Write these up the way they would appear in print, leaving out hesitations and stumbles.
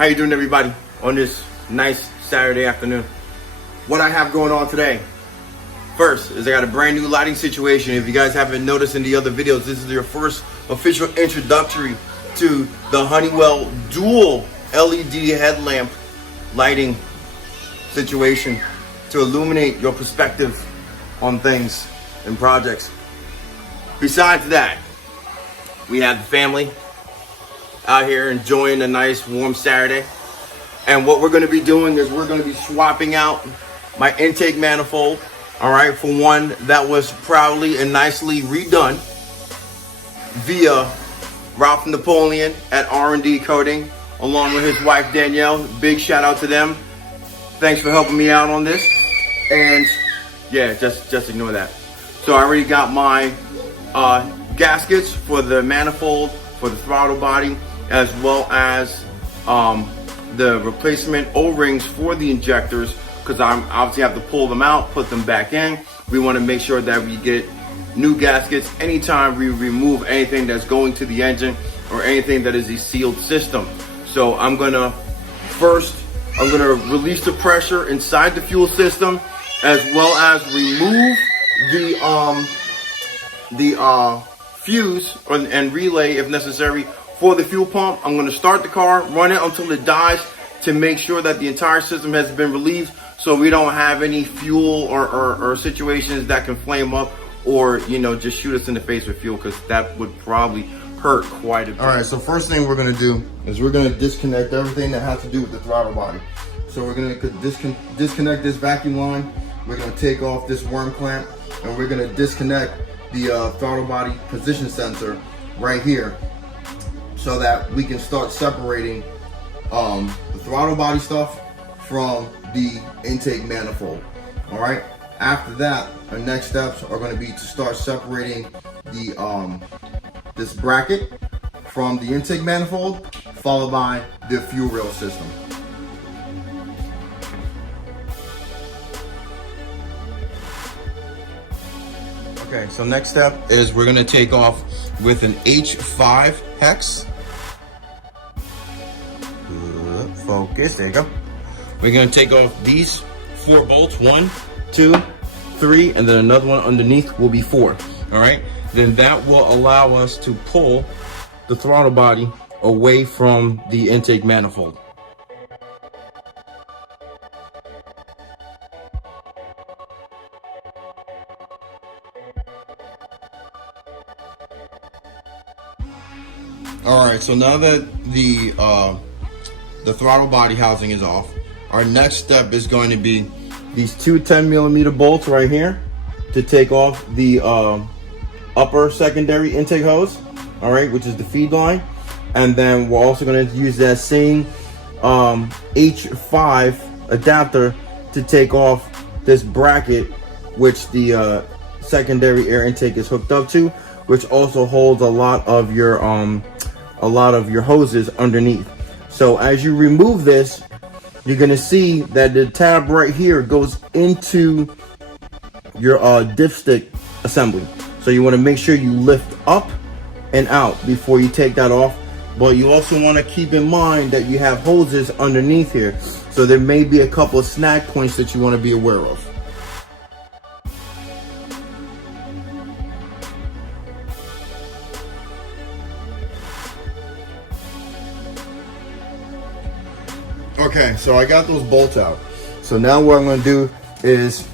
How you doing, everybody, on this nice Saturday afternoon? What I have going on today, first, is I got a brand new lighting situation. If you guys haven't noticed in the other videos, this is your first official introductory to the Honeywell dual LED headlamp lighting situation to illuminate your perspective on things and projects. Besides that, we have the family out here enjoying a nice warm Saturday. And what we're going to be doing is we're going to be swapping out my intake manifold, all right, for one that was proudly and nicely redone via Ralph Napoleon at R&D Coating, along with his wife Danielle. Big shout out to them. Thanks for helping me out on this. And yeah, just ignore that. So I already got my gaskets for the manifold, for the throttle body, as well as the replacement O-rings for the injectors, because I'm obviously have to pull them out, put them back in. We want to make sure that we get new gaskets anytime we remove anything that's going to the engine or anything that is a sealed system. So I'm gonna release the pressure inside the fuel system, as well as remove the fuse and relay if necessary for the fuel pump. I'm going to start the car, run it until it dies to make sure that the entire system has been relieved, so we don't have any fuel or situations that can flame up or, you know, just shoot us in the face with fuel, because that would probably hurt quite a bit. All right, so first thing we're going to do is we're going to disconnect everything that has to do with the throttle body. So we're going to disconnect this vacuum line. We're going to take off this worm clamp, and we're going to disconnect the throttle body position sensor right here, so that we can start separating the throttle body stuff from the intake manifold. All right, after that, our next steps are going to be to start separating the this bracket from the intake manifold, followed by the fuel rail system. Okay, so next step is we're gonna take off with an H5 hex. Focus, there you go. We're gonna take off these 4 bolts, 1, 2, 3, and then another one underneath will be 4, all right? Then that will allow us to pull the throttle body away from the intake manifold. All right, so now that the throttle body housing is off, our next step is going to be these 2 10mm bolts right here to take off the upper secondary intake hose, all right, which is the feed line. And then we're also going to use that same H5 adapter to take off this bracket, which the secondary air intake is hooked up to, which also holds a lot of your hoses underneath. So as you remove this, you're gonna see that the tab right here goes into your dipstick assembly. So you want to make sure you lift up and out before you take that off. But you also want to keep in mind that you have hoses underneath here, so there may be a couple of snag points that you want to be aware of. Okay, so I got those bolts out. So now what I'm going to do is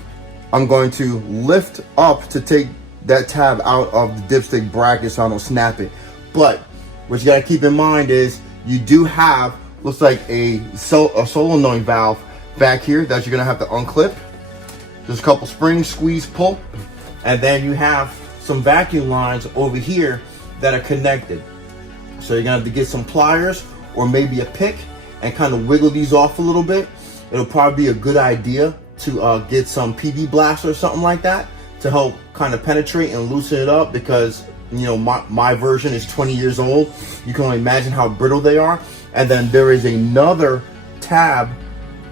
I'm going to lift up to take that tab out of the dipstick bracket so I don't snap it. But what you got to keep in mind is you do have, looks like a solenoid valve back here that you're going to have to unclip. There's a couple springs, squeeze, pull. And then you have some vacuum lines over here that are connected. So you're going to have to get some pliers or maybe a pick and kind of wiggle these off a little bit. It'll probably be a good idea to get some PV blaster or something like that to help kind of penetrate and loosen it up, because, you know, my version is 20 years old. You can only imagine how brittle they are. And then there is another tab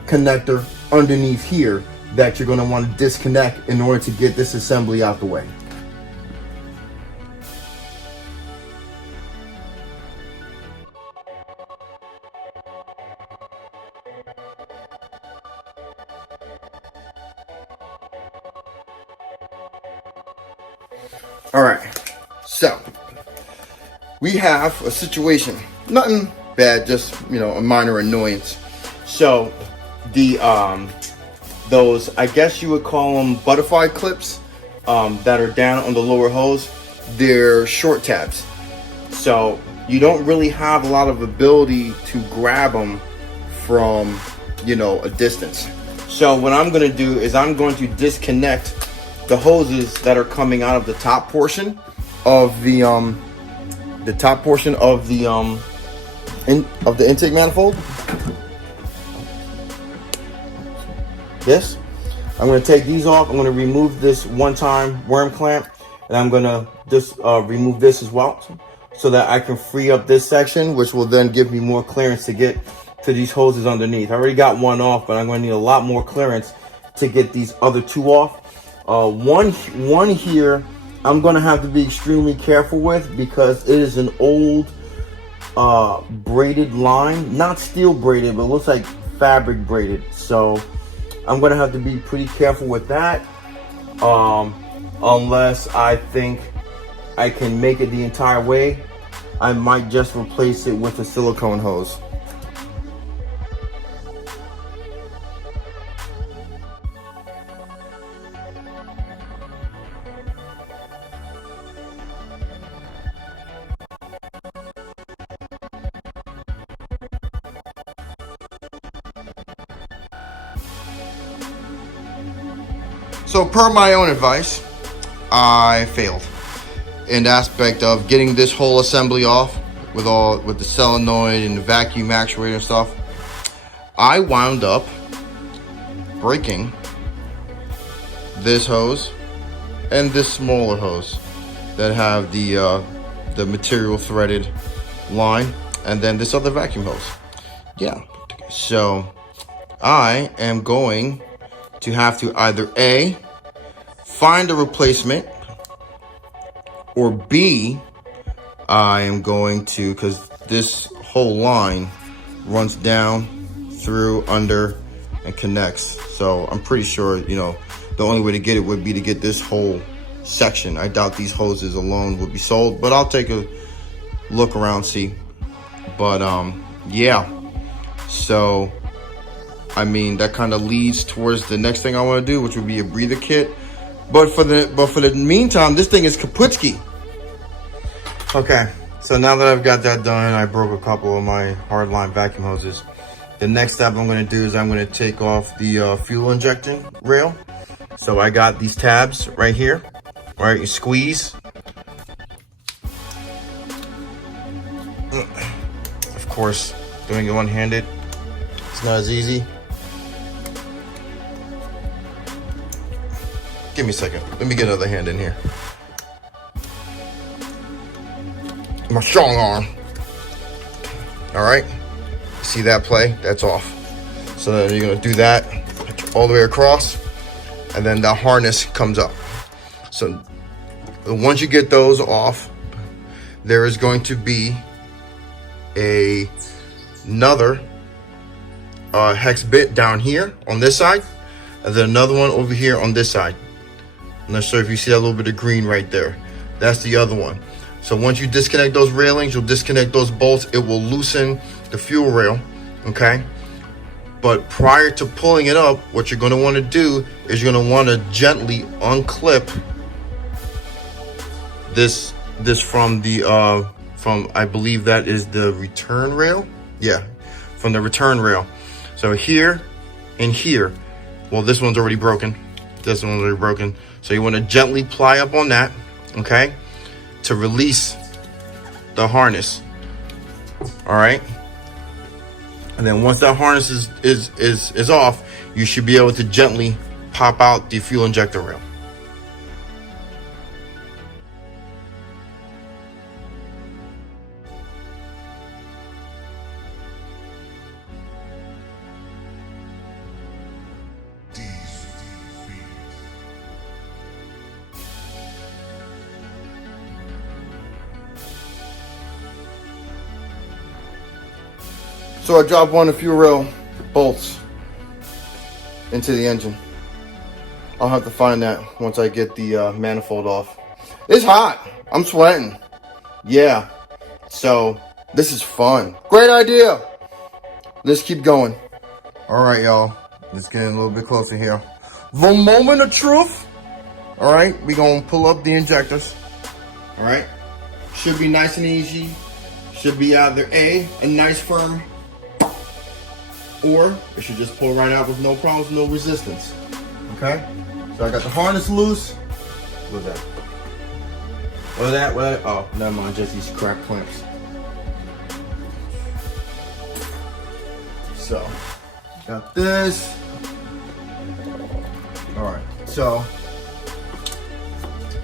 connector underneath here that you're going to want to disconnect in order to get this assembly out the way. All right, so we have a situation, nothing bad, just, you know, a minor annoyance. So the those, I guess you would call them butterfly clips, that are down on the lower hose, they're short tabs. So you don't really have a lot of ability to grab them from, you know, a distance. So what I'm going to do is I'm going to disconnect the hoses that are coming out of the top portion of the intake manifold. Yes, I'm going to take these off. I'm going to remove this one-time worm clamp, and I'm going to just remove this as well, so that I can free up this section, which will then give me more clearance to get to these hoses underneath. I already got one off, but I'm going to need a lot more clearance to get these other two off. One here I'm going to have to be extremely careful with, because it is an old braided line, not steel braided, but it looks like fabric braided. So I'm going to have to be pretty careful with that, unless I think I can make it the entire way. I might just replace it with a silicone hose. So per my own advice, I failed in the aspect of getting this whole assembly off with the solenoid and the vacuum actuator and stuff. I wound up breaking this hose and this smaller hose that have the material threaded line, and then this other vacuum hose. Yeah, so I am going to have to either A, find a replacement, or B, I am going to, because this whole line runs down, through, under, and connects. So I'm pretty sure, you know, the only way to get it would be to get this whole section. I doubt these hoses alone would be sold, but I'll take a look around, see. But yeah, so I mean, that kind of leads towards the next thing I want to do, which would be a breather kit. But for the meantime, this thing is kaputski. Okay, so now that I've got that done, I broke a couple of my hardline vacuum hoses. The next step I'm going to do is I'm going to take off the fuel injecting rail. So I got these tabs right here. All right, you squeeze. Of course, doing it one-handed, it's not as easy. Give me a second. Let me get another hand in here. My strong arm. All right. See that play? That's off. So then you're going to do that all the way across, and then the harness comes up. So once you get those off, there is going to be another hex bit down here on this side, and then another one over here on this side. I'm not sure if you see that little bit of green right there. That's the other one. So once you disconnect those railings, you'll disconnect those bolts. It will loosen the fuel rail, okay? But prior to pulling it up, what you're gonna wanna do is you're gonna wanna gently unclip this from the, I believe that is the return rail. Yeah, from the return rail. So here and here, well, this one's already broken. This one's already broken. So you want to gently ply up on that, okay, to release the harness. All right. And then once that harness is off, you should be able to gently pop out the fuel injector rail. So I dropped one of the fuel rail bolts into the engine. I'll have to find that once I get the manifold off. It's hot. I'm sweating. Yeah. So this is fun. Great idea. Let's keep going. All right, y'all. Let's get in a little bit closer here. The moment of truth. All right, we're gonna pull up the injectors. All right, should be nice and easy. Should be either A, nice firm, or it should just pull right out with no problems, no resistance. Okay, so I got the harness loose. What's that? What's that? What? Oh, never mind, just these crack clamps. So, got this. All right, so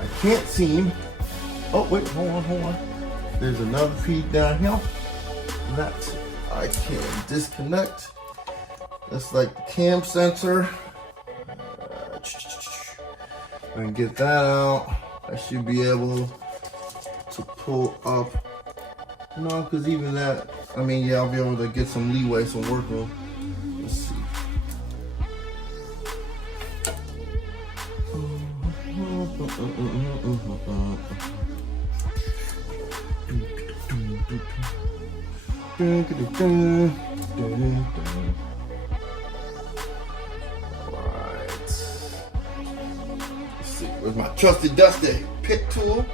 I can't seem. Oh wait, hold on. There's another feed down here that I can disconnect. That's like the cam sensor. And get that out. I should be able to pull up. No, because even that, I mean, yeah, I'll be able to get some leeway, some work room. Let's see. Alright. Let's see. Where's my trusty dusty pick tool?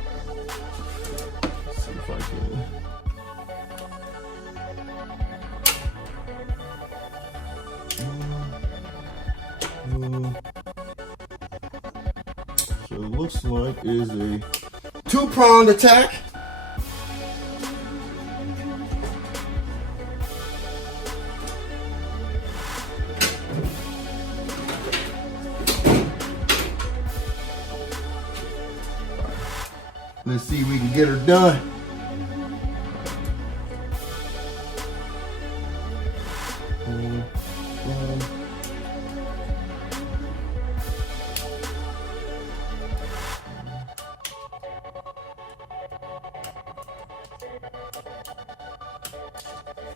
Let's see if I can. So it looks like it is a two-pronged attack. Let's see if we can get her done.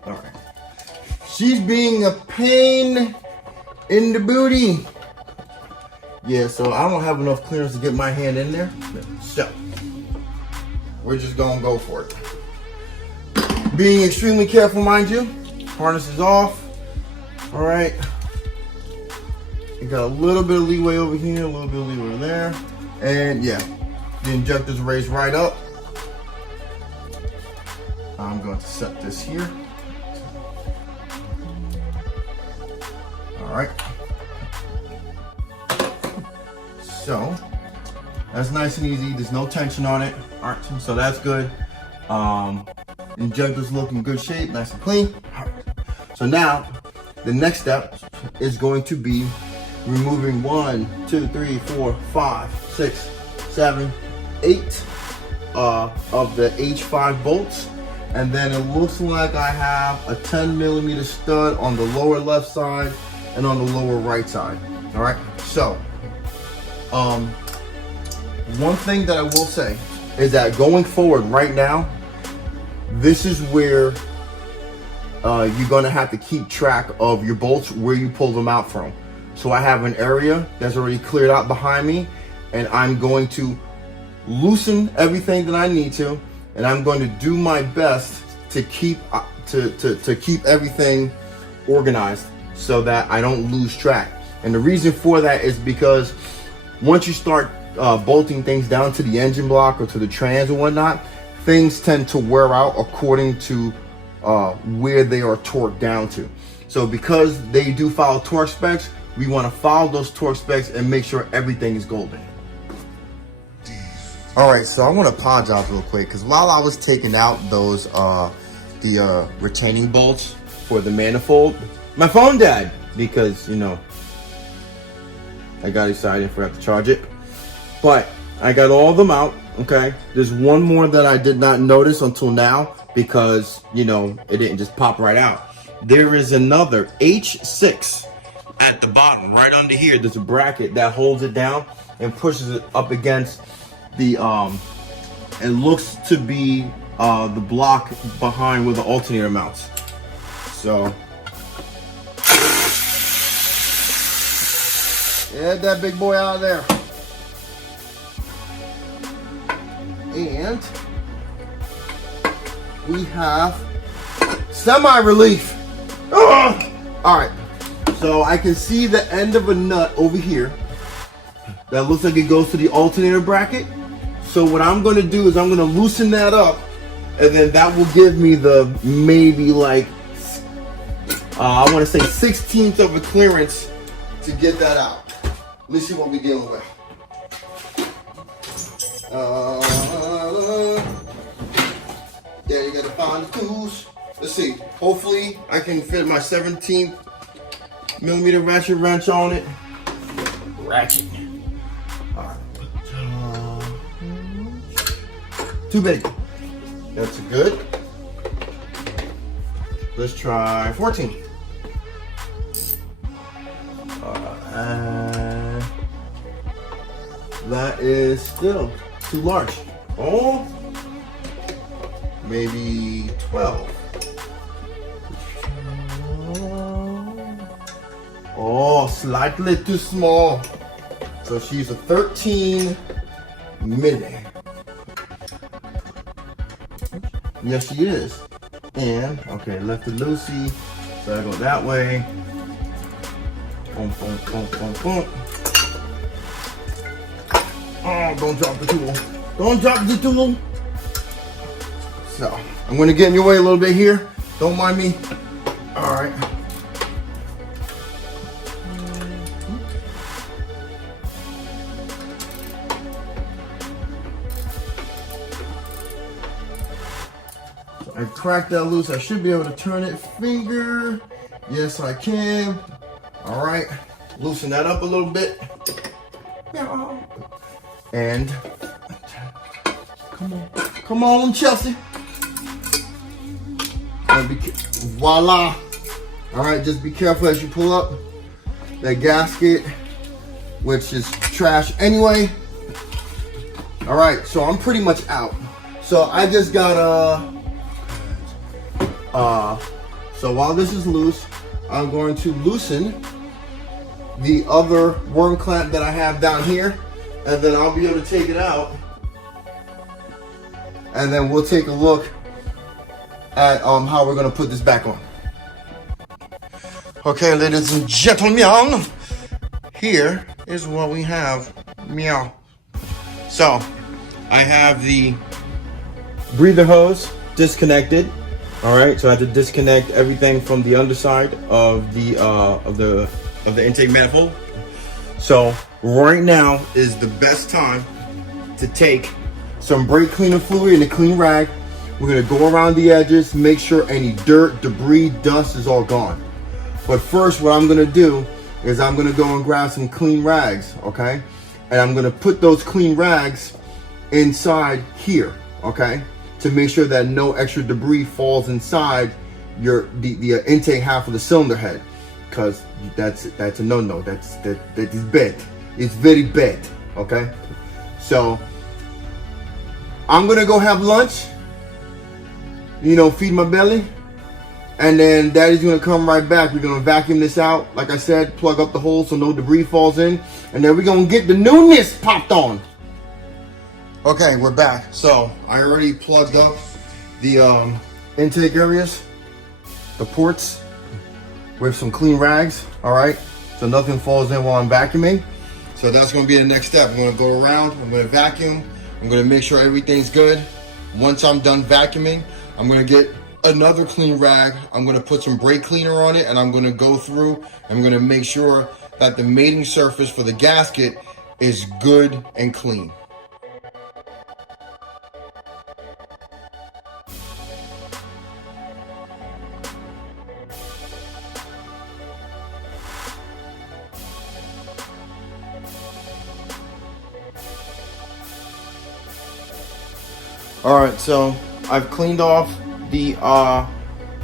All right. She's being a pain in the booty. Yeah, so I don't have enough clearance to get my hand in there. So we're just gonna go for it. Being extremely careful, mind you. Harness is off. All right. You got a little bit of leeway over here, a little bit of leeway there. And yeah, the injector's raised right up. I'm going to set this here. All right. So that's nice and easy. There's no tension on it. All right, so that's good. Injector's looking in good shape, nice and clean. All right. So now the next step is going to be removing 1, 2, 3, 4, 5, 6, 7, 8 of the H5 bolts. And then it looks like I have a 10mm stud on the lower left side and on the lower right side. All right, so one thing that I will say is that going forward right now, this is where you're gonna have to keep track of your bolts, where you pull them out from. So I have an area that's already cleared out behind me, and I'm going to loosen everything that I need to, and I'm going to do my best to keep to keep everything organized so that I don't lose track. And the reason for that is because once you start bolting things down to the engine block or to the trans or whatnot, things tend to wear out according to where they are torqued down to. So because they do follow torque specs, we want to follow those torque specs and make sure everything is golden. All right, so I want to apologize real quick because while I was taking out those the retaining bolts for the manifold, my phone died because, you know, I got excited and forgot to charge it. But I got all of them out, okay? There's one more that I did not notice until now because, you know, it didn't just pop right out. There is another H6 at the bottom, right under here. There's a bracket that holds it down and pushes it up against the, it looks to be the block behind where the alternator mounts. So, get that big boy out of there. And we have semi-relief. Alright, so I can see the end of a nut over here. That looks like it goes to the alternator bracket. So what I'm going to do is I'm going to loosen that up, and then that will give me the maybe like, I want to say 1/16 of a clearance to get that out. Let's see what we're dealing with. Yeah, you gotta find the tools. Let's see. Hopefully, I can fit my 17mm ratchet wrench on it. Ratchet. Alright. Too big. That's good. Let's try 14. That is still too large. Oh, maybe 12. Oh, slightly too small. So she's a 13 mini. Yes, she is. And, okay, left it loosey. So I go that way. Boom, boom, boom, boom, boom. Oh, don't drop the tool. Don't drop the tool. So, I'm going to get in your way a little bit here. Don't mind me. All right. So I cracked that loose. I should be able to turn it. Finger. Yes, I can. All right. Loosen that up a little bit. And come on, Chelsea. Voila. All right, just be careful as you pull up that gasket, which is trash anyway. All right, so I'm pretty much out. So I just got so while this is loose, I'm going to loosen the other worm clamp that I have down here, and then I'll be able to take it out, and then we'll take a look at how we're gonna put this back on. Okay, ladies and gentlemen, here is what we have. Meow. So I have the breather hose disconnected. All right, so I have to disconnect everything from the underside of the intake manifold. So right now is the best time to take some brake cleaner fluid and a clean rag. We're gonna go around the edges, make sure any dirt, debris, dust is all gone. But first, what I'm gonna do is I'm gonna go and grab some clean rags, okay? And I'm gonna put those clean rags inside here, okay? To make sure that no extra debris falls inside the intake half of the cylinder head, because that's a no-no. That is bad. It's very bad. Okay, so I'm gonna go have lunch. You know, feed my belly, and then Daddy's gonna come right back. We're gonna vacuum this out, like I said, plug up the hole so no debris falls in, and then we're gonna get the newness popped on. Okay, we're back. So I already plugged up the intake areas, the ports, with some clean rags. All right, so nothing falls in while I'm vacuuming. So that's going to be the next step. I'm going to go around, I'm going to vacuum, I'm going to make sure everything's good. Once I'm done vacuuming, I'm going to get another clean rag, I'm going to put some brake cleaner on it, and I'm going to go through, I'm going to make sure that the mating surface for the gasket is good and clean. All right, so I've cleaned off the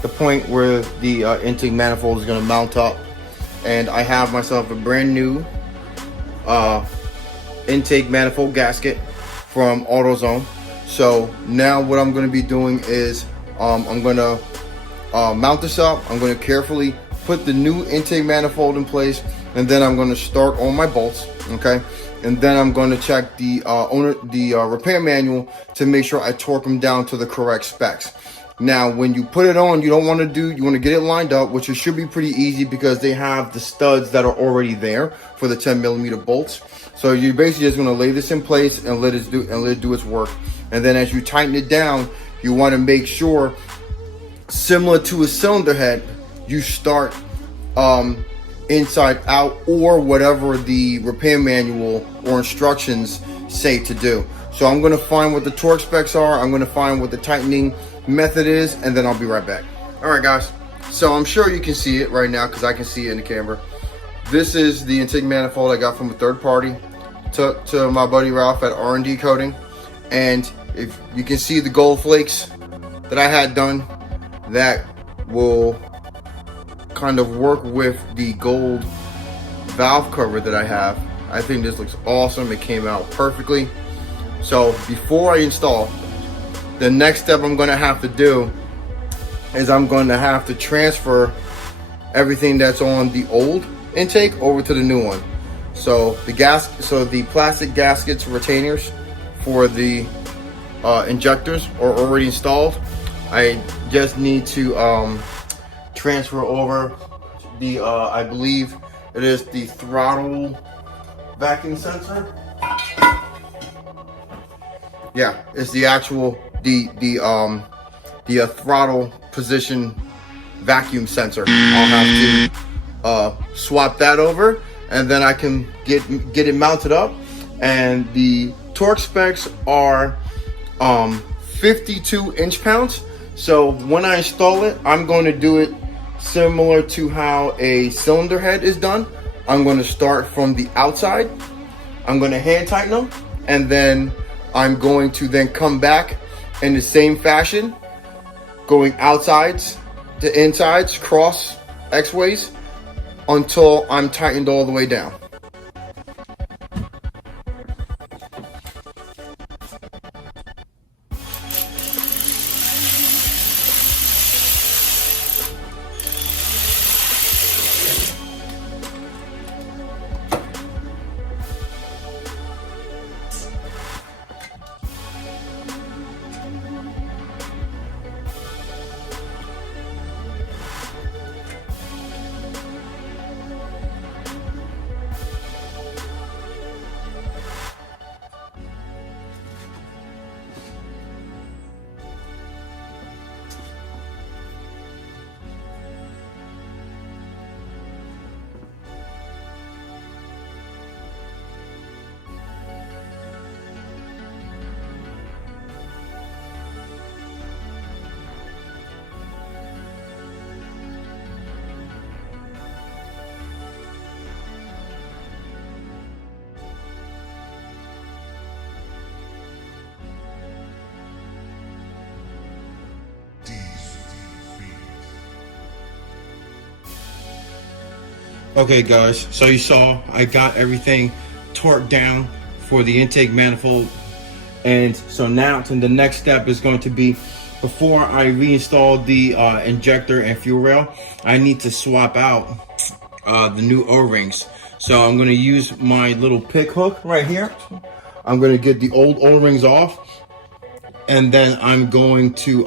point where the intake manifold is going to mount up, and I have myself a brand new intake manifold gasket from AutoZone. So now what I'm going to be doing is I'm going to mount this up. I'm going to carefully put the new intake manifold in place, and then I'm going to start on my bolts. okay? And then I'm going to check the repair manual to make sure I torque them down to the correct specs. Now, when you put it on, you want to get it lined up, which it should be pretty easy because they have the studs that are already there for the 10mm bolts. So you're basically just going to lay this in place and let it do its work. And then as you tighten it down, you want to make sure, similar to a cylinder head, you start inside out, or whatever the repair manual or instructions say to do. So I'm going to find what the torque specs are, I'm going to find what the tightening method is, and then I'll be right back. All right, guys, so I'm sure you can see it right now because I can see it in the camera. This is the intake manifold I got from a third party. Took to my buddy Ralph at R&D Coating, and if you can see the gold flakes that I had done, that will kind of work with the gold valve cover that I have. I think this looks awesome. It came out perfectly. So before I install, the next step I'm going to have to do is I'm going to have to transfer everything that's on the old intake over to the new one. So the plastic gaskets retainers for the injectors are already installed. I just need to transfer over the I believe it is the throttle vacuum sensor. Yeah, it's the actual the throttle position vacuum sensor. I'll have to swap that over, and then I can get it mounted up. And the torque specs are 52 inch-pounds. So when I install it, I'm going to do it similar to how a cylinder head is done. I'm going to start from the outside. I'm going to hand tighten them, and then I'm going to then come back in the same fashion, going outsides to insides, cross X-ways, until I'm tightened all the way down. Okay guys, so you saw I got everything torqued down for the intake manifold, and so now the next step is going to be, before I reinstall the injector and fuel rail, I need to swap out the new O-rings. So I'm going to use my little pick hook right here. I'm going to get the old O-rings off, and then I'm going to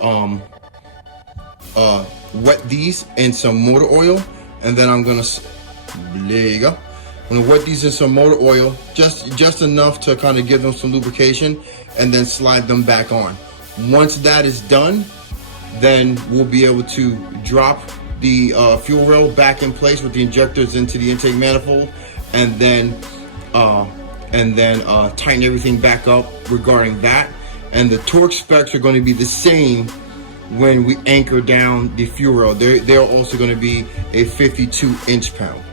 wet these in some motor oil, and then I'm going to, there you go. I'm gonna wet these in some motor oil, just enough to kind of give them some lubrication, and then slide them back on. Once that is done, then we'll be able to drop the fuel rail back in place with the injectors into the intake manifold, and then tighten everything back up regarding that. And the torque specs are going to be the same when we anchor down the fuel rail. They're also going to be a 52 inch-pound.